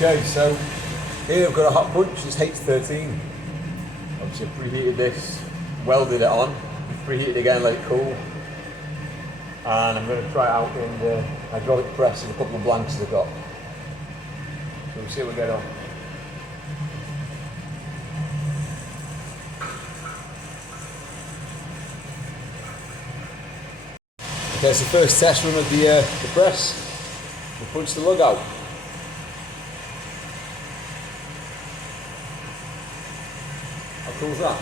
Okay, so here I've got a hot punch, this H13. Obviously I've preheated this, welded it on, preheated again, let it cool. And I'm going to try it out in the hydraulic press and a couple of blanks I've got. So we'll see what we get on. Okay, it's the first test run of the press. We'll punch the lug out. How cool is that?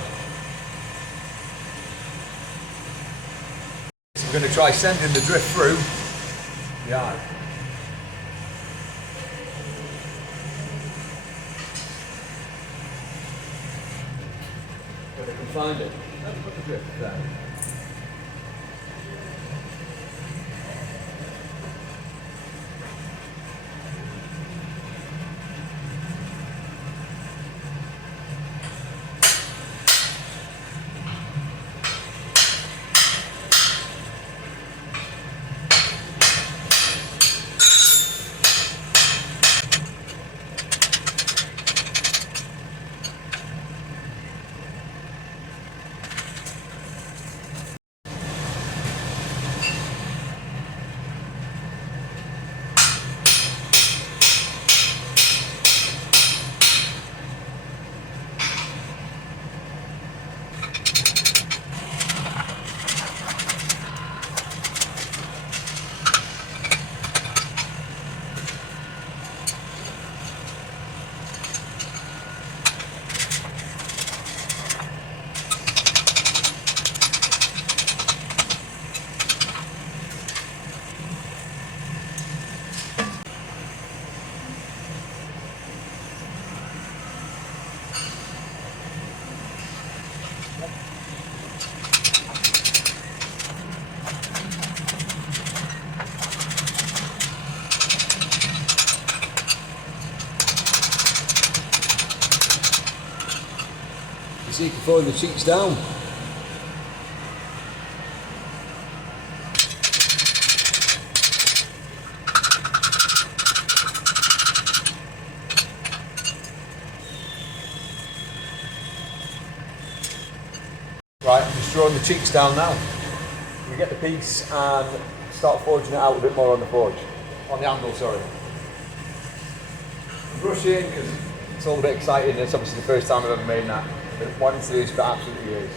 So we're going to try sending the drift through the eye. If I can find it. Let's put the drift down. You see, you can fold the cheeks down. Right, I'm just drawing the cheeks down now. We get the piece and start forging it out a bit more on the forge. On the anvil, sorry. Brushing, because it's all a bit exciting. It's obviously the first time I've ever made that. I've been wanting to do this for absolutely years.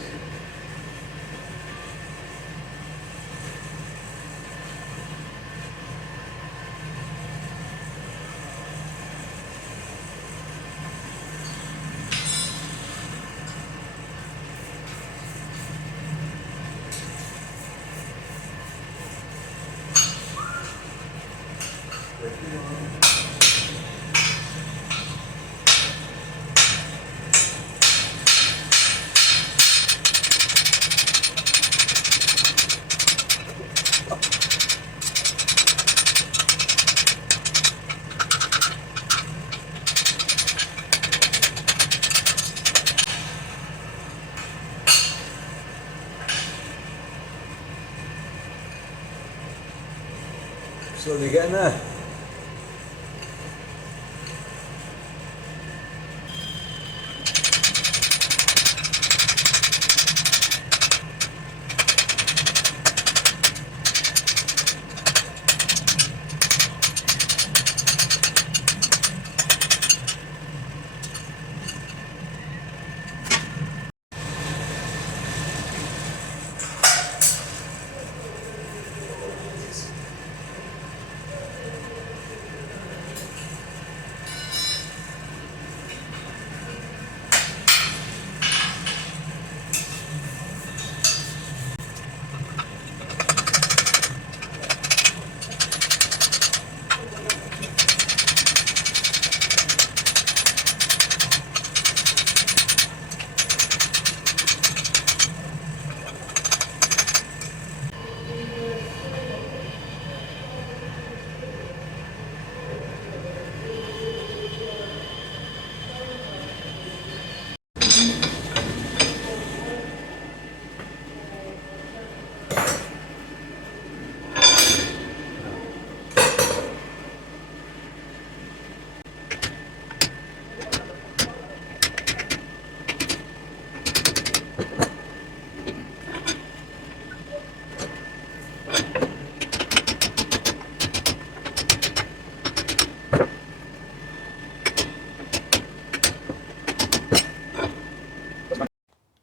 Slowly getting there.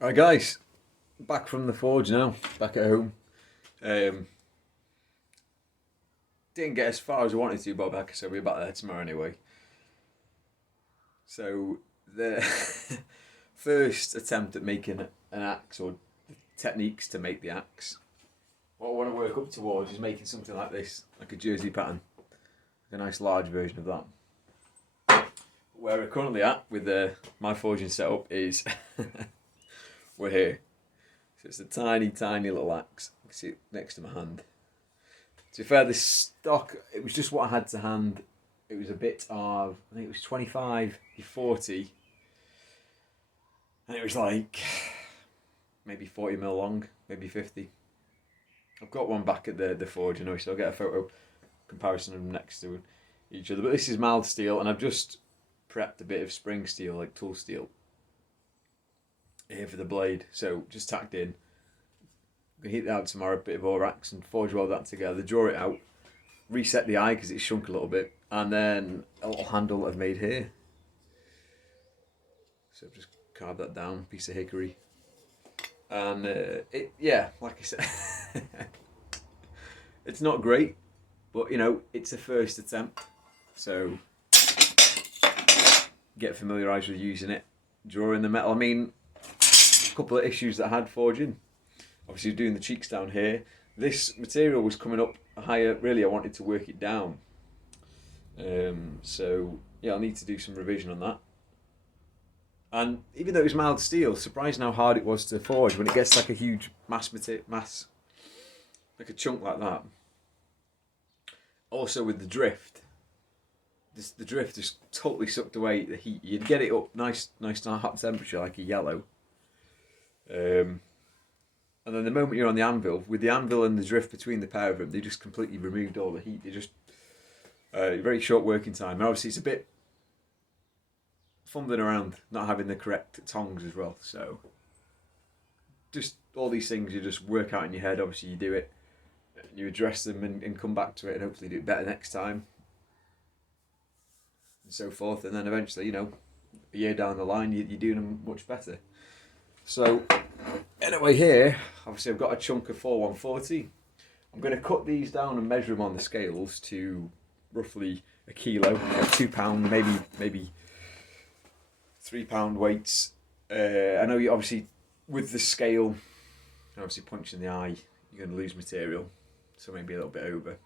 Alright guys, back from the forge now, back at home. Didn't get as far as I wanted to, but like I said, we're back there tomorrow anyway. So the first attempt at making an axe, or techniques to make the axe, what I want to work up towards is making something like this, like a jersey pattern, like a nice large version of that. Where we're currently at with my forging setup is we're here. So it's a tiny, tiny little axe. You can see it next to my hand. To be fair, this stock, it was just what I had to hand. It was a bit of, I think it was 25, 40. And it was like maybe 40 mil long, maybe 50. I've got one back at the forge, you know, so I'll get a photo comparison of them next to each other. But this is mild steel, and I've just prepped a bit of spring steel, like tool steel, here for the blade. So just tacked in. I'm going to heat that out tomorrow, a bit of Orax, and forge weld that together, draw it out, reset the eye because it's shrunk a little bit, and then a little handle I've made here. So I've just carved that down, piece of hickory. And yeah, like I said, it's not great, but you know, it's a first attempt. So get familiarised with using it, drawing the metal. I mean, a couple of issues that I had forging. Obviously doing the cheeks down here. This material was coming up higher, really I wanted to work it down. So yeah, I'll need to do some revision on that. And even though it was mild steel, surprising how hard it was to forge when it gets like a huge mass, like a chunk like that. Also with the drift, the drift just totally sucked away the heat. You'd get it up nice hot temperature, like a yellow. And then the moment you're on the anvil, with the anvil and the drift between the pair of them, they just completely removed all the heat. They just very short working time. And obviously it's a bit fumbling around, not having the correct tongs as well. So just all these things you just work out in your head. Obviously you do it, you address them and come back to it and hopefully do it better next time. And so forth. And then eventually, you know, a year down the line, you're doing them much better. So anyway, here, obviously I've got a chunk of 4140. I'm going to cut these down and measure them on the scales to roughly a kilo, £2, maybe £3 weights. I know you obviously, with the scale, obviously punching the eye, you're going to lose material, so maybe a little bit over.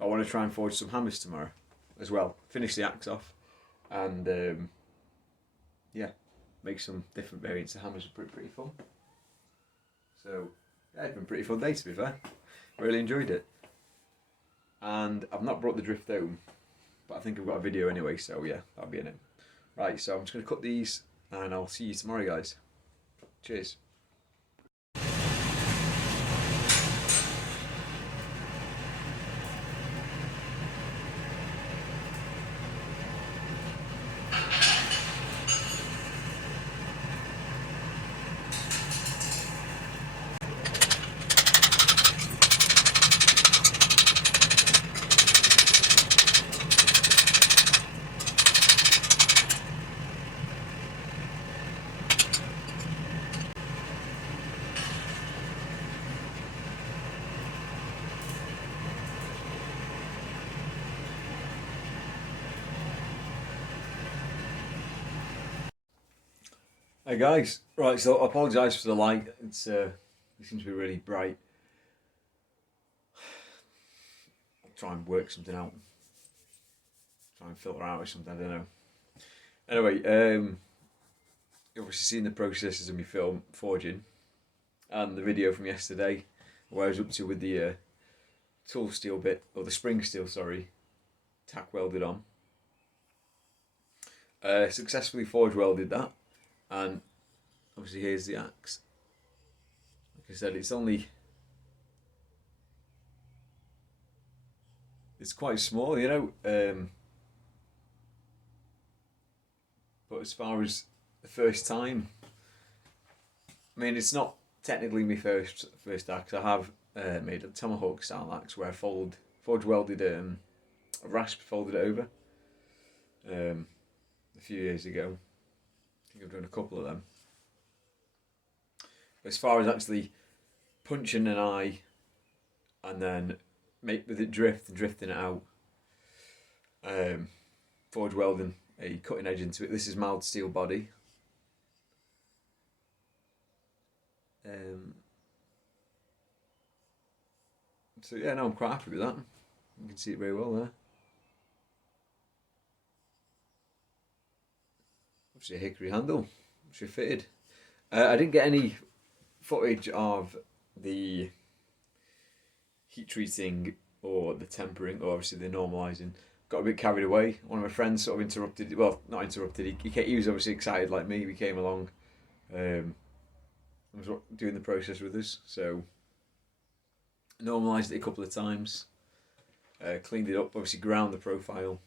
But I want to try and forge some hammers tomorrow as well. Finish the axe off, and yeah, make some different variants of hammers. Pretty fun. So yeah, it's been a pretty fun day to be fair. Really enjoyed it. And I've not brought the drift home, but I think I've got a video anyway, so yeah, that'll be in it. Right, so I'm just going to cut these and I'll see you tomorrow, guys. Cheers. Hey guys, right, so I apologise for the light, it seems to be really bright. I'll try and work something out. Try and filter out or something, I don't know. Anyway, you've obviously seen the processes of my film forging and the video from yesterday where I was up to with the tool steel bit, or the spring steel, sorry, tack welded on. Successfully forge welded that, and obviously here's the axe. Like I said, it's quite small, you know, but as far as the first time, I mean, it's not technically my first axe. I have made a tomahawk style axe where I forge welded a rasp, folded it over a few years ago. I think I've done a couple of them. As far as actually punching an eye and then make with it drift and drifting it out, forge welding a cutting edge into it. This is mild steel body. So yeah, no, I'm quite happy with that. You can see it very well there. Obviously a hickory handle, which are fitted. I didn't get any footage of the heat treating or the tempering or obviously the normalising. Got a bit carried away. One of my friends sort of interrupted, well, not interrupted, he was obviously excited like me. We came along, was doing the process with us, so normalised it a couple of times, cleaned it up, obviously ground the profile.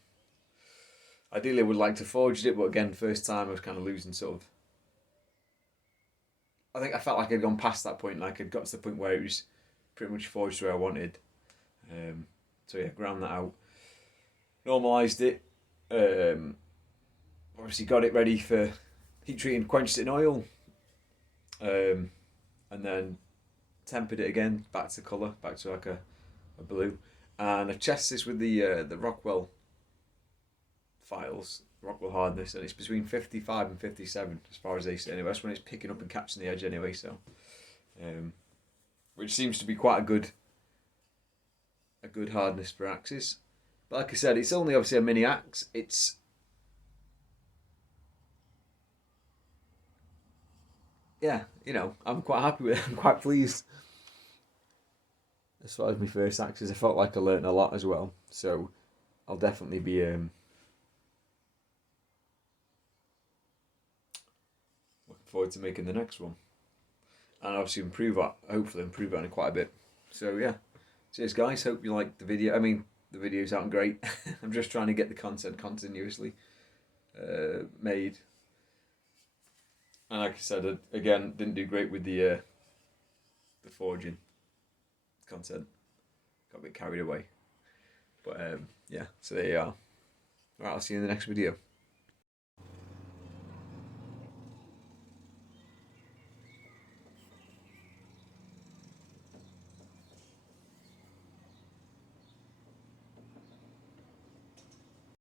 Ideally I would like to forge it, but again, first time I was kind of losing sort of, I think I felt like I'd gone past that point, like I'd got to the point where it was pretty much forged where I wanted. So yeah, ground that out, normalised it, obviously got it ready for heat treating, quenched it in oil, and then tempered it again, back to colour, back to like a blue. And I've tested this with the Rockwell files, Rockwell hardness, and it's between 55 and 57 as far as they say anyway. That's when it's picking up and catching the edge anyway, so which seems to be quite a good hardness for axes. But like I said, it's only obviously a mini axe. It's yeah, you know, I'm quite happy with it. I'm quite pleased. As far as my first axes, I felt like I learnt a lot as well. So I'll definitely be looking forward to making the next one, and obviously hopefully improve on it quite a bit. So yeah, cheers guys. Hope you liked the video. I mean, the videos aren't great. I'm just trying to get the content continuously made. And like I said, again, didn't do great with the forging content. Got a bit carried away. But yeah, so there you are. Alright, I'll see you in the next video.